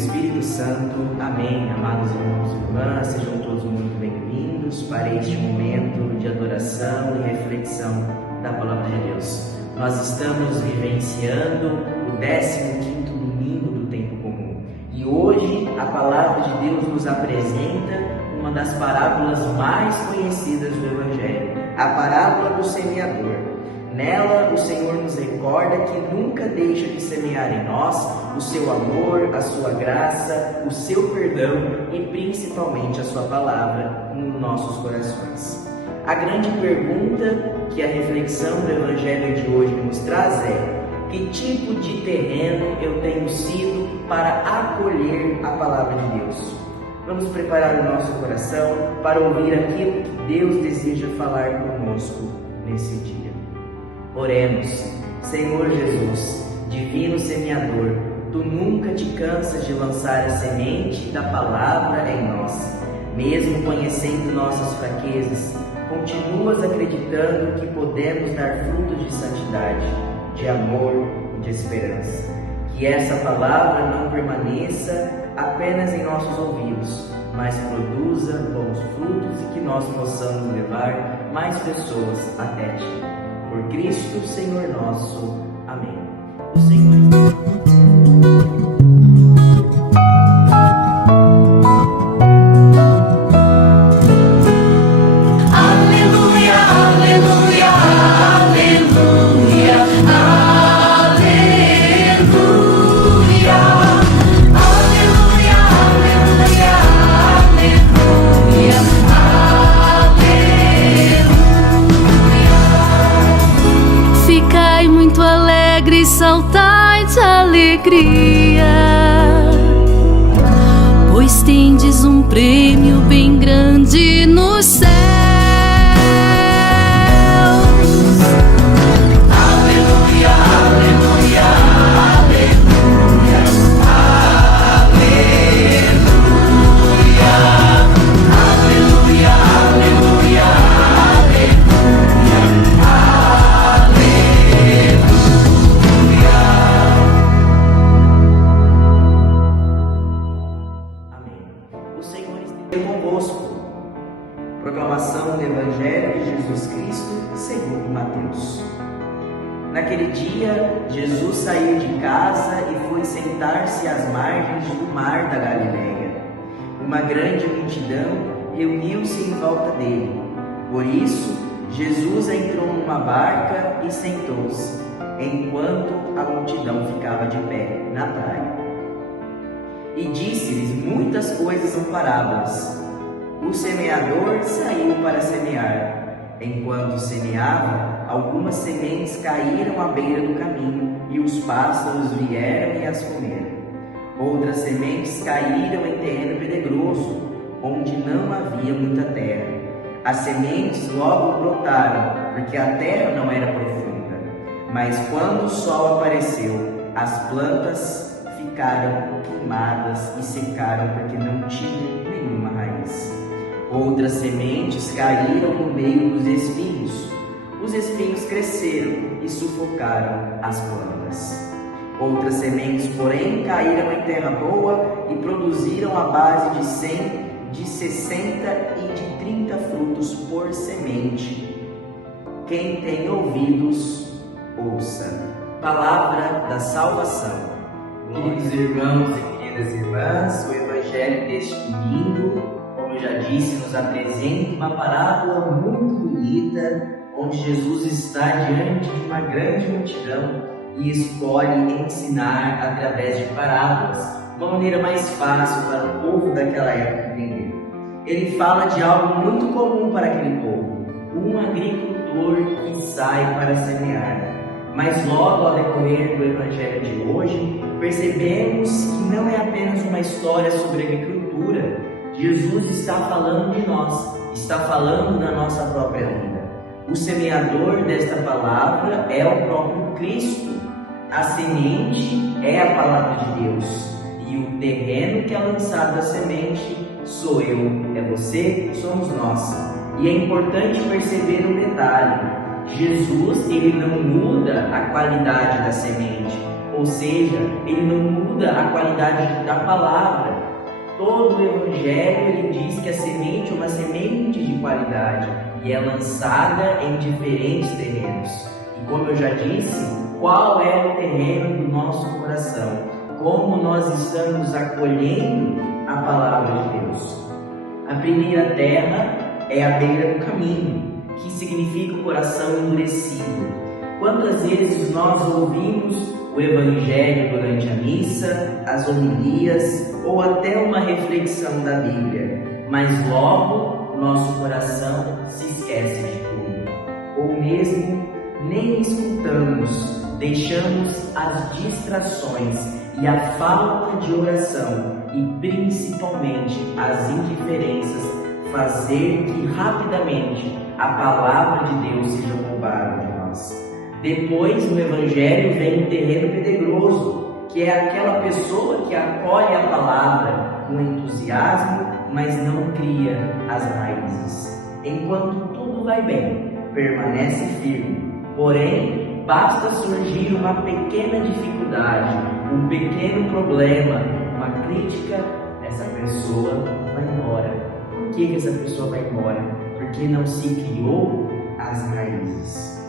Espírito Santo. Amém. Amados irmãos e irmãs, sejam todos muito bem-vindos para este momento de adoração e reflexão da Palavra de Deus. Nós estamos vivenciando o 15º domingo do tempo comum e hoje a Palavra de Deus nos apresenta uma das parábolas mais conhecidas do Evangelho, a parábola do semeador. Nela, o Senhor nos recorda que nunca deixa de semear em nós o seu amor, a sua graça, o seu perdão e principalmente a sua palavra nos nossos corações. A grande pergunta que a reflexão do Evangelho de hoje nos traz é: que tipo de terreno eu tenho sido para acolher a palavra de Deus? Vamos preparar o nosso coração para ouvir aquilo que Deus deseja falar conosco nesse dia. Oremos. Senhor Jesus, divino semeador, Tu nunca te cansas de lançar a semente da palavra em nós. Mesmo conhecendo nossas fraquezas, continuas acreditando que podemos dar frutos de santidade, de amor e de esperança. Que essa palavra não permaneça apenas em nossos ouvidos, mas produza bons frutos e que nós possamos levar mais pessoas até Ti. Por Cristo, Senhor nosso. Amém. O Senhor Aleluia, aleluia, aleluia, aleluia, aleluia, aleluia, aleluia. Ficai muito alegre, saltai de alegria, pois tendes um prêmio bem grande nos céus. Aleluia, aleluia, aleluia, aleluia, aleluia, aleluia, Proclamação do Evangelho de Jesus Cristo segundo Mateus. Naquele dia, Jesus saiu de casa e foi sentar-se às margens do mar da Galileia. Uma grande multidão reuniu-se em volta dele. Por isso, Jesus entrou numa barca e sentou-se, enquanto a multidão ficava de pé na praia. E disse-lhes muitas coisas em parábolas. O semeador saiu para semear. Enquanto semeava, algumas sementes caíram à beira do caminho, e os pássaros vieram e as comeram. Outras sementes caíram em terreno pedregoso, onde não havia muita terra. As sementes logo brotaram, porque a terra não era profunda. Mas quando o sol apareceu, as plantas ficaram queimadas e secaram, porque não tinham nenhuma raiz. Outras sementes caíram no meio dos espinhos. Os espinhos cresceram e sufocaram as plantas. Outras sementes, porém, caíram em terra boa e produziram a base de 100, de 60 e de 30 frutos por semente. Quem tem ouvidos, ouça. Palavra da salvação. Queridos irmãos e queridas irmãs, o Evangelho deste domingo, como eu já disse, nos apresenta uma parábola muito bonita, onde Jesus está diante de uma grande multidão e escolhe ensinar através de parábolas, uma maneira mais fácil para o povo daquela época entender. Ele fala de algo muito comum para aquele povo, um agricultor que sai para semear. Mas logo ao decorrer do Evangelho de hoje, percebemos que não é apenas uma história sobre agricultura. Jesus está falando de nós, está falando da nossa própria vida. O semeador desta palavra é o próprio Cristo. A semente é a palavra de Deus. E o terreno que é lançado a semente sou eu, é você, somos nós. E é importante perceber um detalhe. Jesus, ele não muda a qualidade da semente, ou seja, ele não muda a qualidade da palavra. Todo o Evangelho ele diz que a semente é uma semente de qualidade e é lançada em diferentes terrenos. E como eu já disse, qual é o terreno do nosso coração? Como nós estamos acolhendo a palavra de Deus? A primeira terra é a beira do caminho, que significa o coração endurecido. Quantas vezes nós ouvimos o Evangelho durante a missa, as homilias ou até uma reflexão da Bíblia, mas logo nosso coração se esquece de tudo, ou mesmo nem escutamos, deixamos as distrações e a falta de oração e principalmente as indiferenças fazer que rapidamente a palavra de Deus seja roubada de nós. Depois, no Evangelho, vem o terreno pedregoso, que é aquela pessoa que acolhe a palavra com entusiasmo, mas não cria as raízes. Enquanto tudo vai bem, permanece firme. Porém, basta surgir uma pequena dificuldade, um pequeno problema, uma crítica, essa pessoa vai embora. Por que essa pessoa vai embora? Porque não se criou as raízes.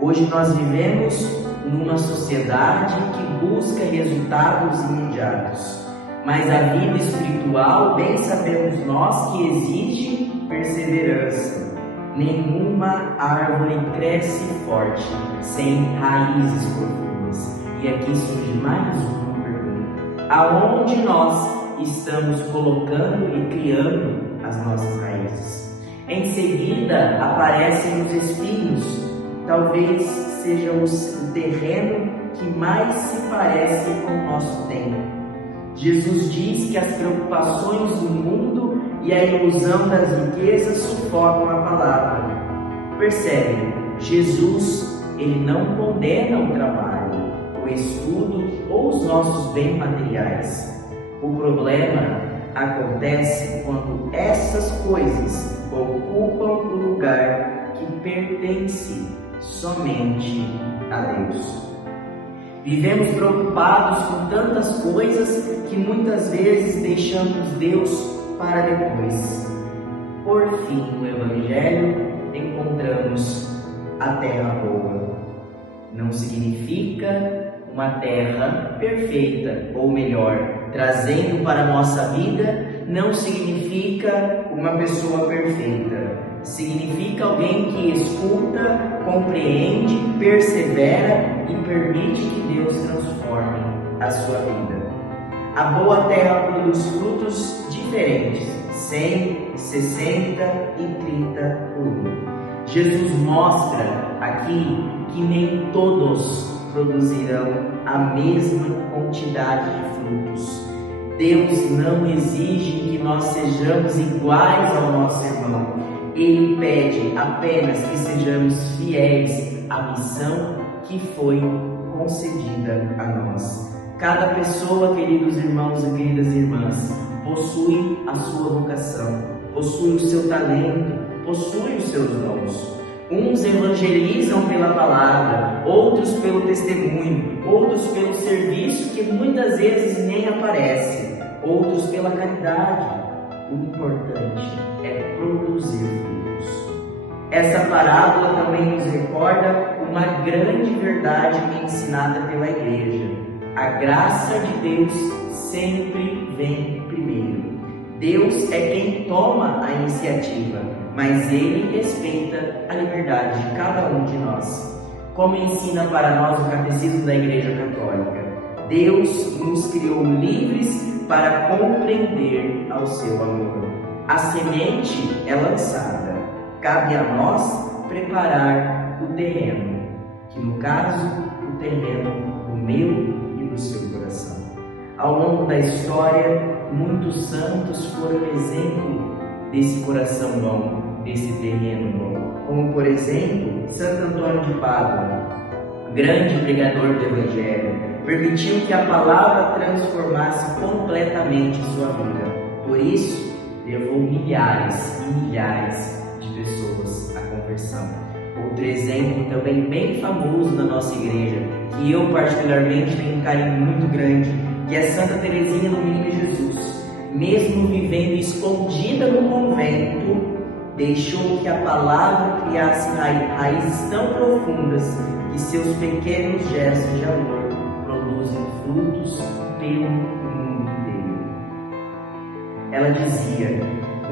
Hoje nós vivemos numa sociedade que busca resultados imediatos, mas a vida espiritual, bem sabemos nós que exige perseverança. Nenhuma árvore cresce forte sem raízes profundas. E aqui surge mais uma pergunta: aonde nós estamos colocando e criando as nossas raízes? Em seguida aparecem os espinhos. Talvez seja o terreno que mais se parece com o nosso tempo. Jesus diz que as preocupações do mundo e a ilusão das riquezas sufocam a palavra. Percebe? Jesus, ele não condena o trabalho, o estudo ou os nossos bens materiais. O problema acontece quando essas coisas ocupam o lugar que pertence somente a Deus. Vivemos preocupados com tantas coisas que muitas vezes deixamos Deus para depois. Por fim, no Evangelho encontramos a terra boa. Não significa uma terra perfeita, ou melhor, trazendo para a nossa vida, não significa uma pessoa perfeita. Significa alguém que escuta, compreende, persevera e permite que Deus transforme a sua vida. A boa terra produz frutos diferentes, 100, 60 e 30 por 1. Jesus mostra aqui que nem todos produzirão a mesma quantidade de frutos. Deus não exige que nós sejamos iguais ao nosso irmão. Ele pede apenas que sejamos fiéis à missão que foi concedida a nós. Cada pessoa, queridos irmãos e queridas irmãs, possui a sua vocação, possui o seu talento, possui os seus dons. Uns evangelizam pela palavra, outros pelo testemunho, outros pelo serviço que muitas vezes nem aparece, outros pela caridade. O importante é produzir frutos. Essa parábola também nos recorda uma grande verdade ensinada pela Igreja. A graça de Deus sempre vem primeiro. Deus é quem toma a iniciativa, mas Ele respeita a liberdade de cada um de nós. Como ensina para nós o Catecismo da Igreja Católica, Deus nos criou livres para compreender ao seu amor. A semente é lançada, cabe a nós preparar o terreno, que no caso, o terreno do meu e do seu coração. Ao longo da história, muitos santos foram exemplo desse coração bom, desse terreno bom, como por exemplo, Santo Antônio de Pádua, grande pregador do Evangelho, permitiu que a palavra transformasse completamente sua vida. Por isso, levou milhares e milhares de pessoas à conversão. Outro exemplo também bem famoso na nossa igreja, que eu particularmente tenho um carinho muito grande, que é Santa Teresinha do Menino Jesus. Mesmo vivendo escondida no convento, deixou que a palavra criasse raízes tão profundas que seus pequenos gestos de amor produzem frutos pelo mundo inteiro. Ela dizia: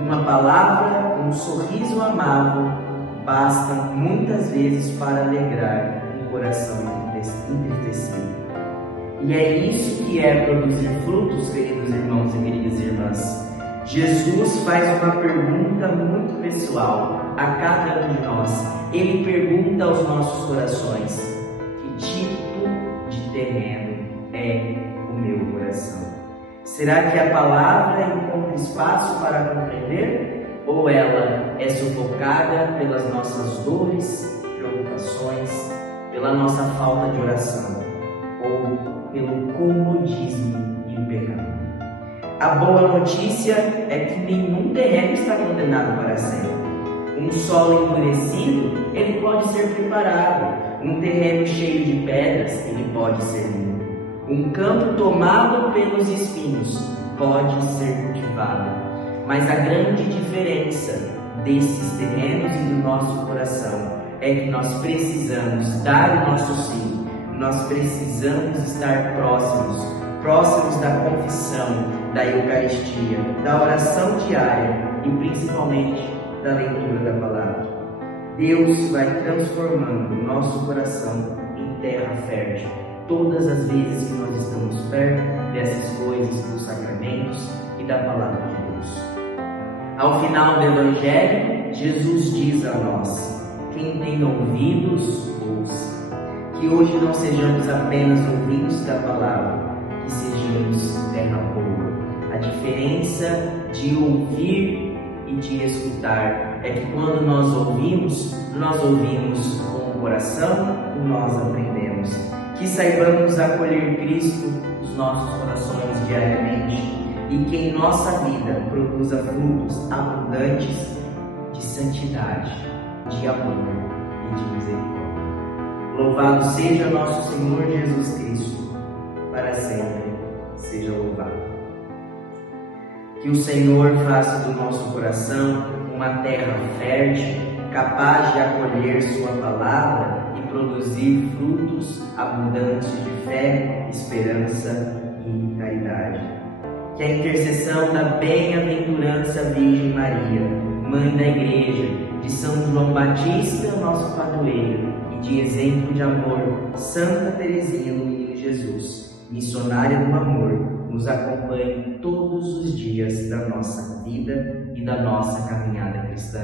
uma palavra, um sorriso amável bastam muitas vezes para alegrar um coração entristecido. E é isso que é produzir frutos, queridos irmãos e queridas irmãs. Jesus faz uma pergunta muito pessoal a cada um de nós. Ele pergunta aos nossos corações: que tipo de terreno é o meu coração? Será que a palavra encontra espaço para compreender? Ou ela é sufocada pelas nossas dores, preocupações, pela nossa falta de oração, ou pelo comodismo e o pecado? A boa notícia é que nenhum terreno está condenado para sempre. Um solo endurecido, ele pode ser preparado. Um terreno cheio de pedras, ele pode ser limpo. Um campo tomado pelos espinhos pode ser cultivado. Mas a grande diferença desses terrenos e do nosso coração é que nós precisamos dar o nosso sim. Nós precisamos estar próximos da confissão, da Eucaristia, da oração diária e principalmente da leitura da palavra. Deus vai transformando o nosso coração em terra fértil todas as vezes que nós estamos perto dessas coisas, dos sacramentos e da palavra de Deus. Ao final do Evangelho, Jesus diz a nós: quem tem ouvidos, ouça. Que hoje não sejamos apenas ouvintes da palavra, que sejamos terra boa. A diferença de ouvir e de escutar é que quando nós ouvimos com o coração e nós aprendemos. Que saibamos acolher Cristo nos nossos corações diariamente e que em nossa vida produza frutos abundantes de santidade, de amor e de misericórdia. Louvado seja nosso Senhor Jesus Cristo, para sempre seja louvado. Que o Senhor faça do nosso coração uma terra fértil, capaz de acolher sua palavra e produzir frutos abundantes de fé, esperança e caridade. Que a intercessão da bem-aventurança Virgem Maria, Mãe da Igreja, de São João Batista, nosso padroeiro, e de exemplo de amor, Santa Teresinha do Menino Jesus, missionária do amor, nos acompanhe todos os dias da nossa vida e da nossa caminhada cristã,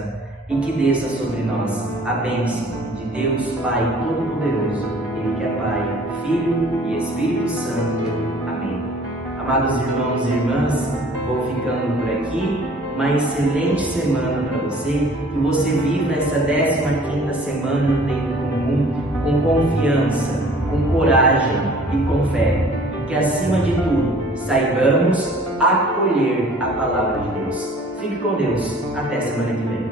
e que desça sobre nós a bênção de Deus Pai Todo-Poderoso, Ele que é Pai, Filho e Espírito Santo. Amém. Amados irmãos e irmãs, vou ficando por aqui. Uma excelente semana para você, que você viva essa 15ª semana no tempo comum com confiança, com coragem e com fé. E que acima de tudo, saibamos acolher a palavra de Deus. Fique com Deus. Até semana que vem.